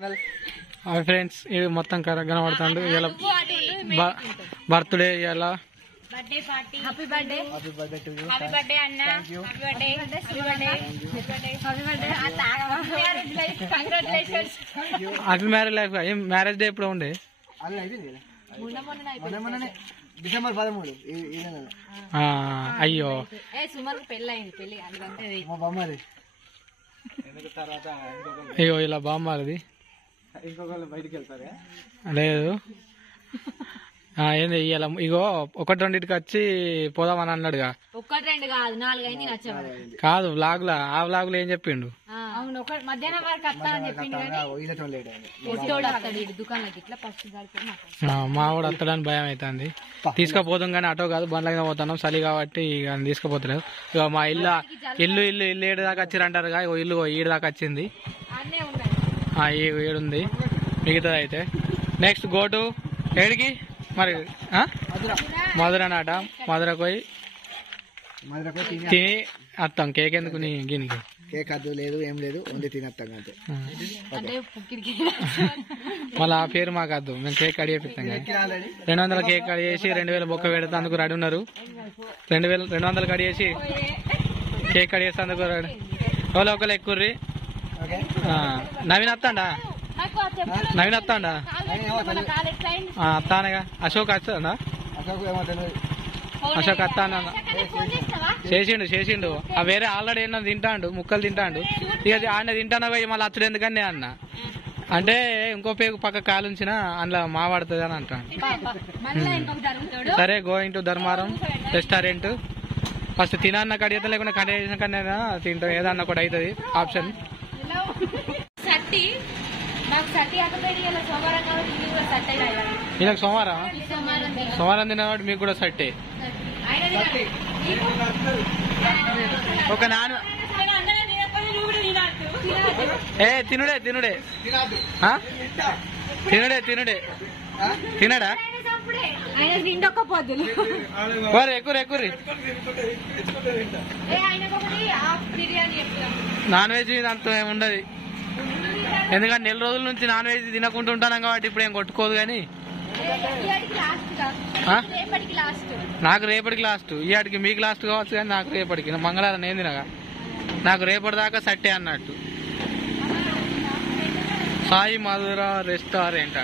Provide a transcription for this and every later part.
Hi friends, ఇది మొత్తం కనబడుతుంది. ఇలా బర్త్డే, ఇలా birthday party. Happy birthday to you. Happy birthday అన్న. Happy birthday. Happy birthday. Happy birthday అత్త. Marriage life congratulations. Happy marriage life. ఏం మ్యారేజ్ డే ఎప్పుడు ఉండే? డిసెంబర్ 13. అయ్యో, సుమన్ పెళ్ళి అయింది. పెళ్లి అయ్యో ఇలా బామ్మారిది. ఇంకొకళ్ళు బయటికి వెళ్తారా? లేదు, ఏంది ఇవాళ ఇగో 1-2కి వచ్చి పోదామని అన్నాడుగా. 1-2 కాదు, 4 అయింది. నచ్చవాలి కాదు వ్లాగ్ లా, ఆ వ్లాగ్ లో ఏం చెప్పిండు? అవును, మధ్యాహ్నం వరకు వస్తా అని చెప్పిండు. మా వాడు వస్తాడని భయం అవుతుంది. తీసుకుపోతాం కానీ ఆటో కాదు, బండ్లకి పోతున్నాం. చలి కాబట్టి ఇక తీసుకుపోతలేదు. ఇక మా ఇల్లు ఏడు దాకా వచ్చిరంటారుగా. ఇల్లు 7 దాకా వచ్చింది. ఏడుంది మిగతాది అయితే. నెక్స్ట్ గోటు ఏడికి మరి మధుర నాట. మధురకు పోయి తిని వస్తాం. కేక్ ఎందుకు గినికి? కేక్ అద్దు లేదు, ఏం లేదు, ఓన్లీ తినేస్తాం అంతే. మళ్ళీ ఆ పేరు మాకు వద్దు, మేము కేక్ కడి చేపిస్తాం. 200 కేక్ కడి చేసి 2000 బొక్క పెడితే అందుకు రెడీ ఉన్నారు. 200 కడి చేసి కేక్ కడి చేస్తే అందుకు రెడీ. ఎవరో ఒకరు ఎక్కుర్రి. నవీన్ వస్తాడా? నవీన్ వస్తాడా? వస్తానగా. అశోక్ వస్తాడా? అశోక్ వస్తాన చేసిండు. ఆ వేరే ఆల్రెడీ ఏమన్నా తింటాడు, ముక్కలు తింటాడు. ఇక ఆయన తింటానా మళ్ళీ అచ్చుడు ఎందుకని అన్న అంటే ఇంకో పేగు పక్క కాలుంచిన అందులో మా పడుతుంది అని అంటాడు. సరే, going to Dharmaram restaurant. First తినన్న కడిగితే లేకుండా కడి చేసిన కన్నా తింటాం. ఏదన్నా కూడా అవుతుంది ఆప్షన్. ఈయనకు సోమవారం తినవాడు, మీకు కూడా సట్టే. ఒక నాన్న తినుడే తినడా? ఎక్కుర్రి. నాన్ వెజ్ అంత ఏముండదు, ఎందుకంటే 4 రోజుల నుంచి నాన్ వెజ్ తినకుంటూ ఉంటాను కాబట్టి ఇప్పుడు ఏం కొట్టుకోదు. కానీ నాకు రేపటికి లాస్ట్. ఇవాటికి మీకు లాస్ట్ కావచ్చు, కానీ నాకు రేపటికి. మంగళవారం నేను తినగా, నాకు రేపటి దాకా సట్టే అన్నట్టు. సాయి మధుర రెస్టారెంట్.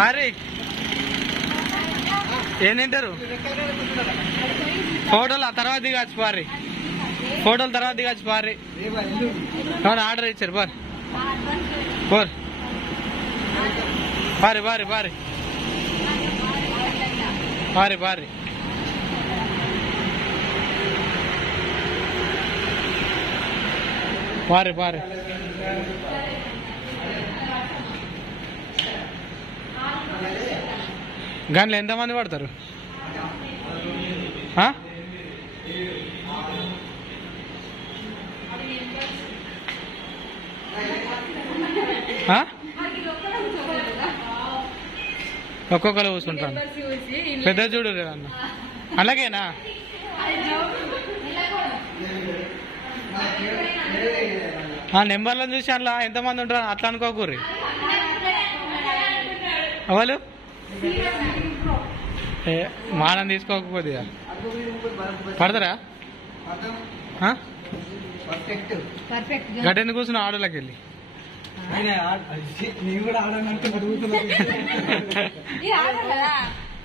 మరి ఏం తింటారు? ఫోటోలు తర్వాత దిగచ్చు పారి. ఫోటోలు తర్వాత దిగచ్చు పారి. ఆర్డర్ ఇచ్చారు పారి. గంటలు ఎంతమంది పడతారు? ఒక్కొక్కరు కూర్చుంటాను. పెద్ద చూడు అన్న, అలాగేనా? నెంబర్లను చూసి అట్లా ఎంతమంది ఉంటారు అట్లా అనుకోకూరి. అవలు మానం తీసుకోకపోతే పడతారా? గడ్డ ఎందుకు కూర్చున్నా ఆడోళ్ళకి వెళ్ళి?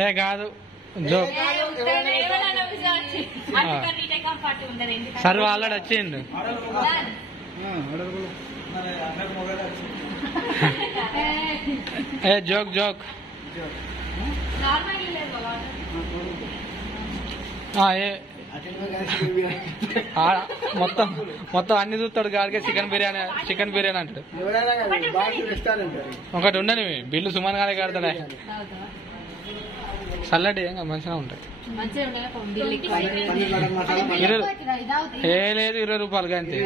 ఏ కాదు, సర్వ ఆల్రెడీ వచ్చిండు. ఏ జోక్ మొత్తం అన్ని చూస్తాడు. గాడికే చికెన్ బిర్యానీ అంటాడు. ఒకటి ఉండని బిల్లు సుమన్ గానే కడతాడే. చల్లటి ఏం మంచిగా ఉంటాయి. ఏ లేదు, 20 రూపాయలు అంతే.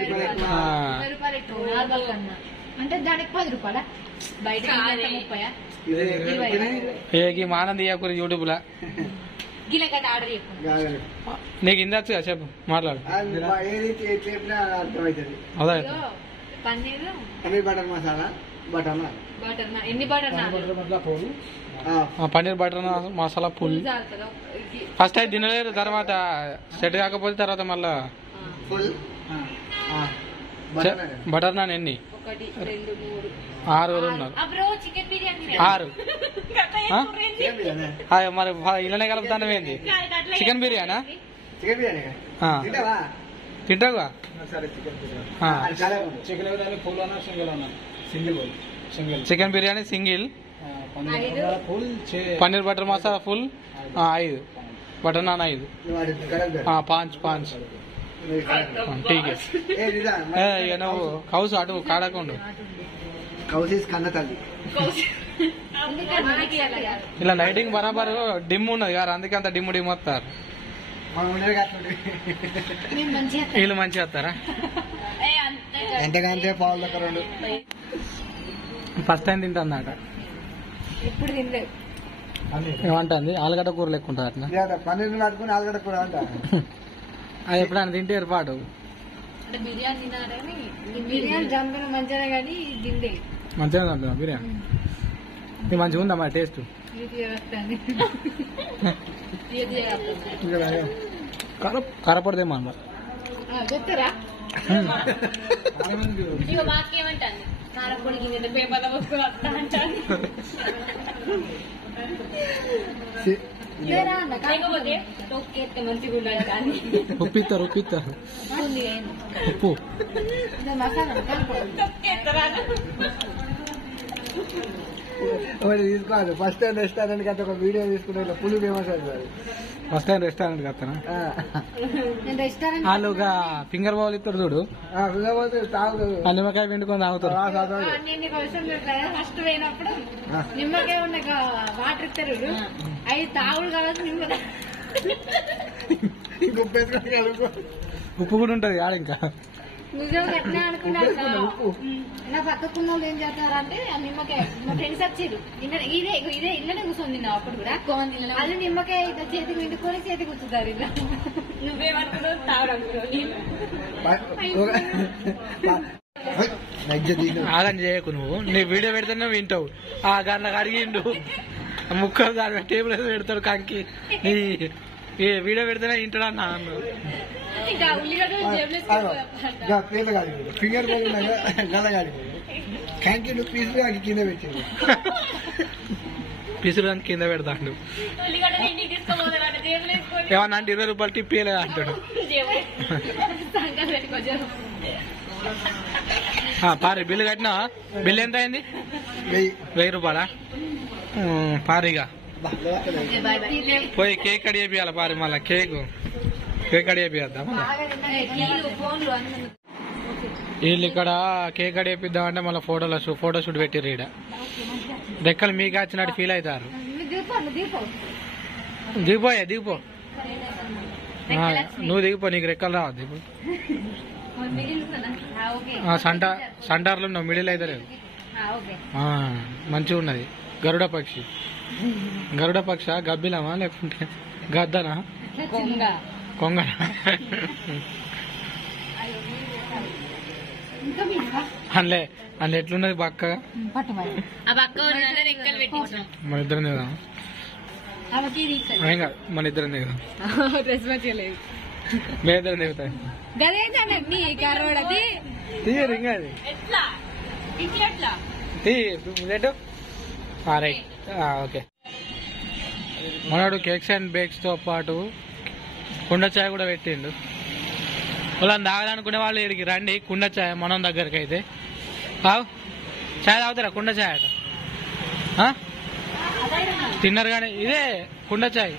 ఏ మానం తీయకూరి యూట్యూబ్ లా. నీకు ఇందచ్చు చెప్పు, మాట్లాడు. అదే paneer paneer butter masala butter naan. Butter naan. ఎన్ని butter naan? Paneer butter masala full. First అయితే తినలేరు, తర్వాత సెట్ కాకపోతే తర్వాత మళ్ళా ఫుల్ బటర్ నాన్ ఎన్ని? 1 2 3 6 ఉన్నారు. అబ్రో చికెన్ బిర్యానీ 6. మరి ఇళ్ళనే కలుపుతాను ఏంది? చికెన్ బిర్యానా? చికెన్ బిర్యానీ తింటావుగా? Chicken biryani single, paneer butter masala full 5, butter naan 5, 5. ठीक है నువ్వు కౌసు అటు కాడకుండు. ఇలా లైటింగ్ బరాబర్ డిమ్ ఉన్నది కదా, అందుకే అంత డిమ్ వస్తారు. వీళ్ళు మంచిగా వస్తారా? ఎంతకంటే పాలు దగ్గర 2. ఫస్ట్ టైం తింటుందట. ఇప్పుడు తినలేదు. ఏమంటుంది? ఆలుగడ్డ కూర లెక్క ఉంటుంది అట్లా. పన్నీర్ నాటుకుని ఆలుగడ్డ కూర అంట. అది ఎప్పుడైనా తింటే ఏర్పాటు. అంటే బిర్యానీ తినాలని, బిర్యానీ జంపడం మంచిగా కానీ తిండే మంచిగా తింటున్నా బిర్యానీ. ఇది మంచిగా ఉందా మరి టేస్ట్? కరపడదేమో అన్నమాట. చెప్తారా? మాకేమంటాను కారపొడికి పేపర్లో పోసుకుని వస్తా అంటాను. ఉప్పిస్తారు ఉప్పు తీసుకోవాలి. ఫస్ట్ టైం రెస్టారెంట్ కి ఒక వీడియో తీసుకుంటే పులి ఫేమస్ అవుతుంది. ఫస్ట్ టైం రెస్టారెంట్ కి వస్తానా? వాళ్ళు ఫింగర్ బౌల్ ఇస్తారు చూడు, నిమ్మకాయ పిండుకొని తాగుతారు. ఫస్ట్ పోయినప్పుడు నిమ్మకాయ ఉన్న వాటర్ ఇస్తారు, అవి తాగుడు కావచ్చు. నిమ్మకాయ ఉప్పు కూడా ఉంటది ఆడ. ఇంకా నిజంగా ఎట్లా అనుకున్నాను. నా పక్కకున్న వాళ్ళు ఏం చేస్తారంటే నిమ్మకాయ, మా ఫ్రెండ్స్ వచ్చారు ఇదే ఇళ్ళనే కూర్చొని తిన్నావు అప్పుడు కూడా. అది నిమ్మకాయ చేతికి విండుకొని చేతికి కూర్చుంటారు. ఇలా నువ్వేమనుకున్నావు? ఆగని చేయకు నువ్వు. నీ వీడియో పెడితేనే వింటావు. ఆ గంటలకు అడిగిండు ముక్కలు దాని టేబుల్ పెడతాడు కంకి. ఈ వీడియో పెడితేనే వింటాడు అన్న. ఫింగర్ పీసులు కింద పెట్టింది. పిసులు కింద పెడతాడు. ఏమన్నా అంటే 20 రూపాయలు టిప్ ఇయ్యలేదు అంటాడు. పారి బిల్లు కట్టినా? బిల్లు ఎంత అయింది? 1000 రూపాయలా? పారిగా పోయి కేక్ కట్ చేపియాలి. పారి మళ్ళా కేక్ కట్ చేపిద్దాం. వీళ్ళు ఇక్కడ కేక్ కట్ చేపిద్దాం అంటే మళ్ళీ ఫోటో షూట్ పెట్టిర్రు. ఈడ రెక్కలు మీకు వచ్చినట్టు ఫీల్ అవుతారు. దిగిపో నువ్వు దిగిపో, నీకు రెక్కలు రావద్దు. దిగిపో. సెంటర్లో ఉన్నావు, మిడిల్ అయితే లేదు. మంచిగా ఉన్నది. గరుడ పక్ష గబ్బిలమా లేకుంటే గద్దనా కొంగనా? అందులో ఎట్లున్నది బక్కగా? మన ఇద్దరం దిగుదాం. మన ఇద్దరం దిగుదాం. మేము ఇద్దరం దిగుతాయి. ఓకే. మనోడు కేక్స్ అండ్ బేక్స్ తో పాటు కుండ చాయ్ కూడా పెట్టిండు. వాళ్ళని తాగాలనుకునే వాళ్ళు ఇక్కడికి రండి. కుండ చాయ్ మనం దగ్గరికి అయితే చాయ్ తాగుతారా? కుండ చాయ్ అట తిన్నారు కానీ ఇదే కుండ చాయ్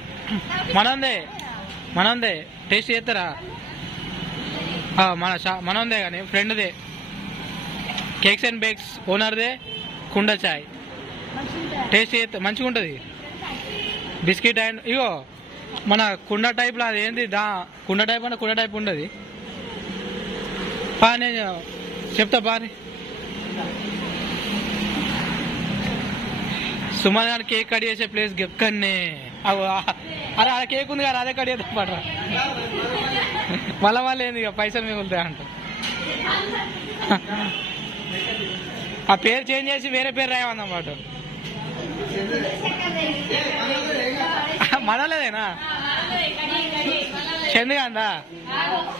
మనందే టేస్ట్ చేస్తారా? మనందే కానీ ఫ్రెండ్దే. కేక్స్ అండ్ బేక్స్ ఓనర్దే కుండ చాయ్. టేస్ట్ చేస్తే మంచిగా ఉంటుంది. బిస్కెట్ అండ్ ఇగో మన కుండ టైప్ లో అదేంది కుండ టైప్ అంటే కుండ టైప్ ఉండదు. నేను చెప్తా బాని. సుమన్ గారు కేక్ కట్ చేసే ప్లేస్ ఎక్కడనే. అరే అలా కేక్ ఉంది కదా, అదే కట్ చేద్దాం పడరా. మళ్ళీ ఏంది ఇక పైసలు మిగులుతాయి అంట. ఆ పేరు చేంజ్ చేసి వేరే పేరు రాయమన్నమాట. మనలేదేనా చందుగా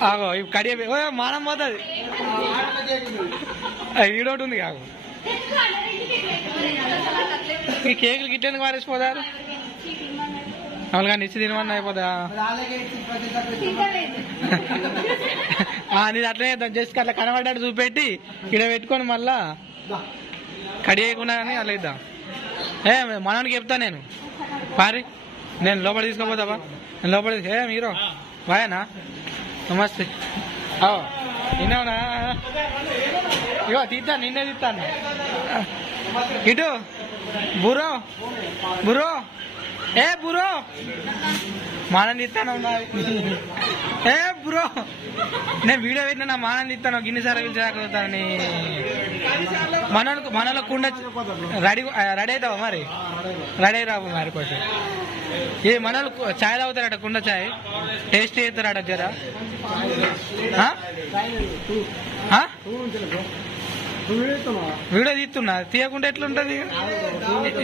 ఆగో కడియ మానం పోతుంది ఈడోటి ఉంది కాకు ఈ కేకులు గిట్టేందుకు వారేసిపోతారు వాళ్ళగా ఇచ్చి తినమని అయిపోతా నీది అట్లనే జస్ట్ అట్లా కనబడ్డాడు చూపెట్టి ఇక్కడ పెట్టుకొని మళ్ళా కడియకుండా కానీ అట్లా ఇద్దాం. మనకి చెప్తా నేను పారి నేను లోపల తీసుకోపోతావా నేను లోపల మీరు బాయేనా నమస్తే నిన్నవునా ఇగో తీస్తాను నిన్నే తీస్తాను ఇటు బురో బురో బురో మానం తీస్తాను బ్రో నేను వీడియో పెట్టిన నా మానం తీస్తాను గిన్నెసారి పిలిచాకని మనలో కుండ రెడీ అవుతావా మరి రెడీ రావు మరి కొంచెం ఏ మనలు ఛాయ్ తాగుతారట కుండ ఛాయ్ టేస్ట్ చేస్తారట జరా వీడియో తీస్తున్నా తీయకుండా ఎట్లుంటది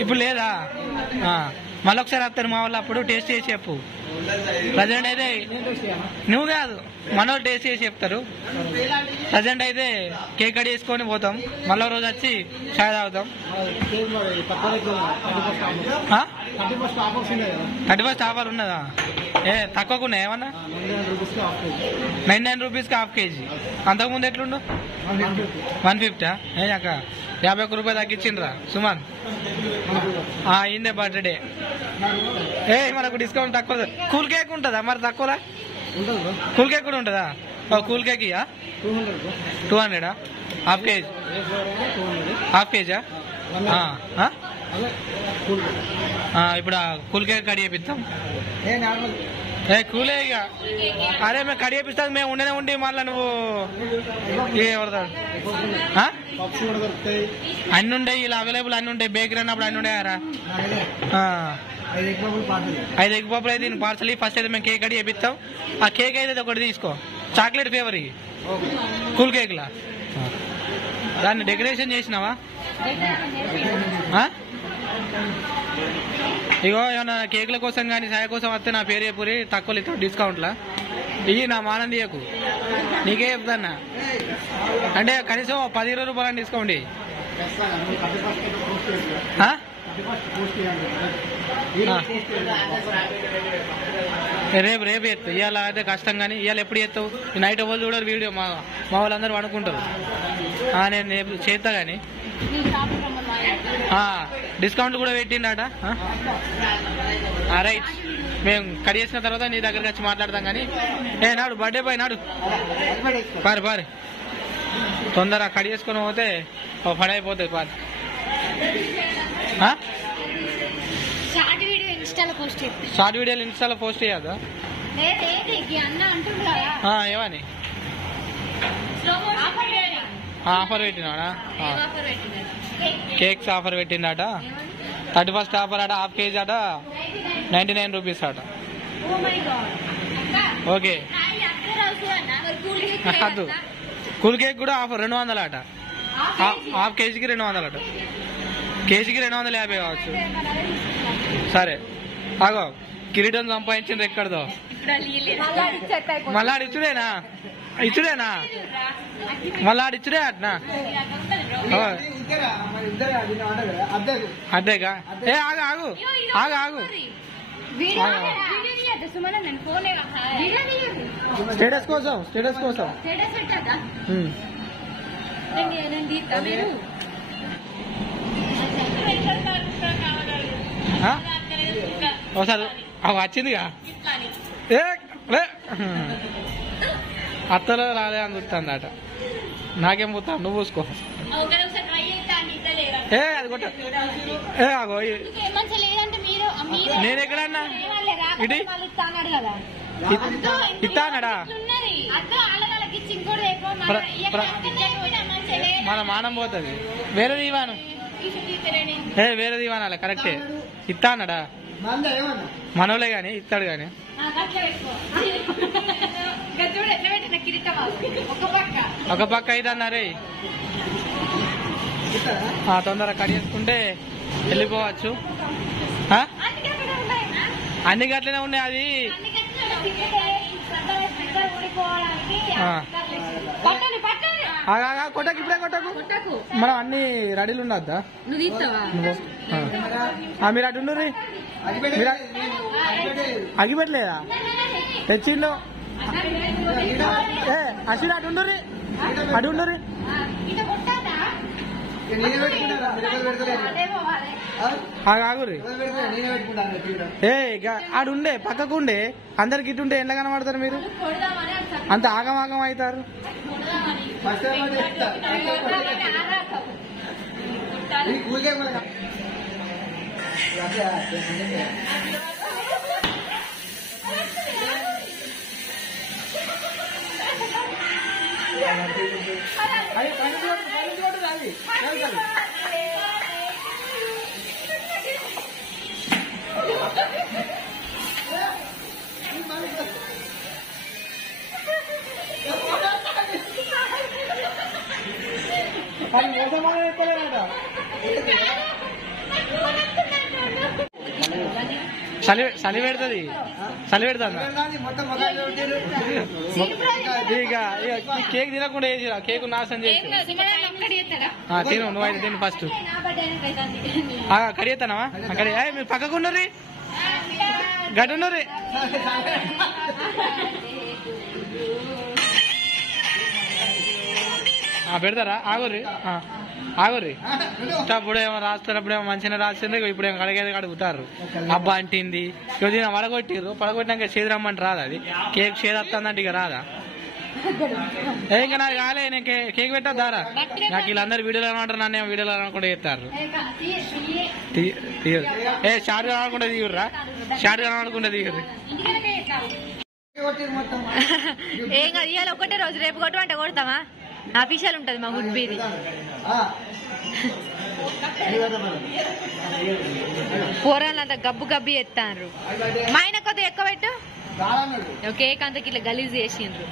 ఇప్పుడు లేదా మళ్ళీ ఒకసారి వస్తారు మా వాళ్ళు అప్పుడు టేస్ట్ చేసి చెప్పు ప్రజెంట్ అయితే నువ్వు కాదు మన టేస్ట్ చేసి చెప్తారు ప్రజెంట్ అయితే కేక్ కట్ చేసుకొని పోతాం మళ్ళీ రోజు వచ్చి చాయ్ తాగుతాం 31st ఆఫర్ ఉన్నదా తక్కువకున్నా ఏమన్నా 99 రూపీస్కి హాఫ్ కేజీ అంతకుముందు ఎట్లుండు 150 అక్క 51 రూపాయలు తగ్గించిండ్రా సుమన్ అయిందే బర్త్డే మనకు డిస్కౌంట్ తక్కువ కూల్ కేక్ ఉంటుందా మరి తక్కువలా కూల్ కేక్ కూడా ఉంటుందా cool cake 200 half KG half కేజా ఇప్పుడు కూల్ కేక్ కడి చేపిస్తాం కూలే ఇక అరే మేము కడి చేపిస్తాం మేము ఉండనే ఉండి మళ్ళీ నువ్వు అన్ని ఉంటాయి ఇలా అవైలబుల్ అన్ని ఉంటాయి బేకరీ అన్నప్పుడు అన్ని ఉంటాయారా 5 ఎగ్ పప్పులు అయితే పార్సల్ ఫస్ట్ అయితే మేము కేక్ కడి చేపిస్తాం ఆ కేక్ అయితే ఒకటి తీసుకో చాక్లెట్ ఫ్లేవర్ కూల్ కేక్ లా దాన్ని డెకరేషన్ చేసినావా ఇగో ఏమన్నా కేకుల కోసం కానీ సాయ కోసం వస్తే నా పేరు చెప్పురి తక్కువ ఇస్తావు డిస్కౌంట్లా ఇవి నా మానందియకు నీకే చెప్తాన్నా అంటే కనీసం 10-20 రూపాయలు డిస్కౌంట్ రేపు ఎత్తావు ఇవాళ అయితే కష్టం కానీ ఇవాళ ఎప్పుడు ఎత్తావు నైట్ వాళ్ళు చూడరు వీడియో మా వాళ్ళందరూ అనుకుంటారు నేను రేపు చేస్తా కానీ డిస్కౌంట్ కూడా పెట్టిండట రైట్ మేము కట్ చేసిన తర్వాత నీ దగ్గరకు వచ్చి మాట్లాడతాం కానీ నాడు బర్త్డే బాయ్ నాడు పారి తొందర కట్ చేసుకొని పోతే పని అయిపోతుంది పారి షార్ట్ వీడియోలు ఇన్స్టాలో పోస్ట్ చేయదా ఏమని ఆఫర్ పెట్టినాడా కేక్స్ ఆఫర్ పెట్టిందట 31st ఆఫర్ అట హాఫ్ కేజీ అట 99 రూపీస్ అట ఓకే కూల్ కేక్ కూడా ఆఫర్ 200 అట హాఫ్ కేజీకి 200 అట కేజీకి 250 కావచ్చు సరే ఆగో కిరీటం సంపాదించిండ్రు ఎక్కడదో మళ్ళా ఇచ్చుడేనా మళ్ళా ఇచ్చుడే అట్నా అదేగా ఆగు స్టేటస్ కోసం ఒకసారి వచ్చిందిగా అత్తలో రాలే అని చూస్తాందట నాకేం పోతా నువ్వు పూసుకో అది కొట్ట ఆగో నేను ఎక్కడన్నా ఇటు ఇస్తా అన్నాడా మన మానం పోతుంది వేరేది ఇవ్వను వేరేది ఇవ్వనాలి కరెక్టే ఇస్తా అన్నాడా మనోలే గాని ఇస్తాడు గాని ఒక పక్క అయితే అన్నారే తొందరగా కట్ చేసుకుంటే వెళ్ళిపోవచ్చు. అన్ని గట్లనే ఉన్నాయి. అది కొట్టకు, ఇప్పుడే కొట్టకు. మనం అన్ని రెడీలు ఉండద్దా? మీరు అటు ఉండు. అగిపెట్టలేదా తెచ్చిండు? అసలు అటు ఉండు, అటు ఉండు. ఆగురి. ఆడుండే పక్కకుండే అందరికి ఇటుండే ఎండ కనబడతారు మీరు. అంత ఆగమాగం అవుతారు. చలి పెడుతుంది. చలి పెడుతుంది. ఇక కేక్ తినకుండా వేసి కేక్ నాశనం చేసి తిను. నువ్వు అయితే తిను ఫస్ట్. కడిగేస్తానవా? మీరు పక్కకు ఉన్నది గడ్డి ఉన్నది. పెడతారా? ఆగుర్రి. ఇప్పుడేమో రాస్తున్నప్పుడేమో మంచిగా రాస్తుంది. ఇప్పుడేమో కడిగేది అడుగుతారు. అబ్బా అంటింది వడగొట్టిర్రు. పడగొట్టినాక చేదు రమ్మంటే రాదా? అది కేక్ చేదు వస్తుందంటే ఇక రాదా? ఇంకా నాకు కాలే. నేను కేక్ పెట్టా దారా. నాకు వీళ్ళందరూ వీడియోలో ఏమంటారు, నన్ను వీడియోలో అనుకుంటే చెప్తారు. షార్ట్ గా అనుకుంటే దిగుర్రా. షార్ట్ గా అనుకుంటే దిగుర్రి. ఏం కాదు, ఇవాళ ఒకటే రోజు, రేపు కొట్టమంటే కొడతామా? అఫీషియల్ ఉంటది మా గుడ్ బీది. పోరాలంతా గబ్బు గబ్బి ఎత్తారు. మా ఆయన కొద్దిగా ఎక్కువ పెట్టు. కేక్ అంతకి ఇట్లా గలీజ్ చేసిండ్రు.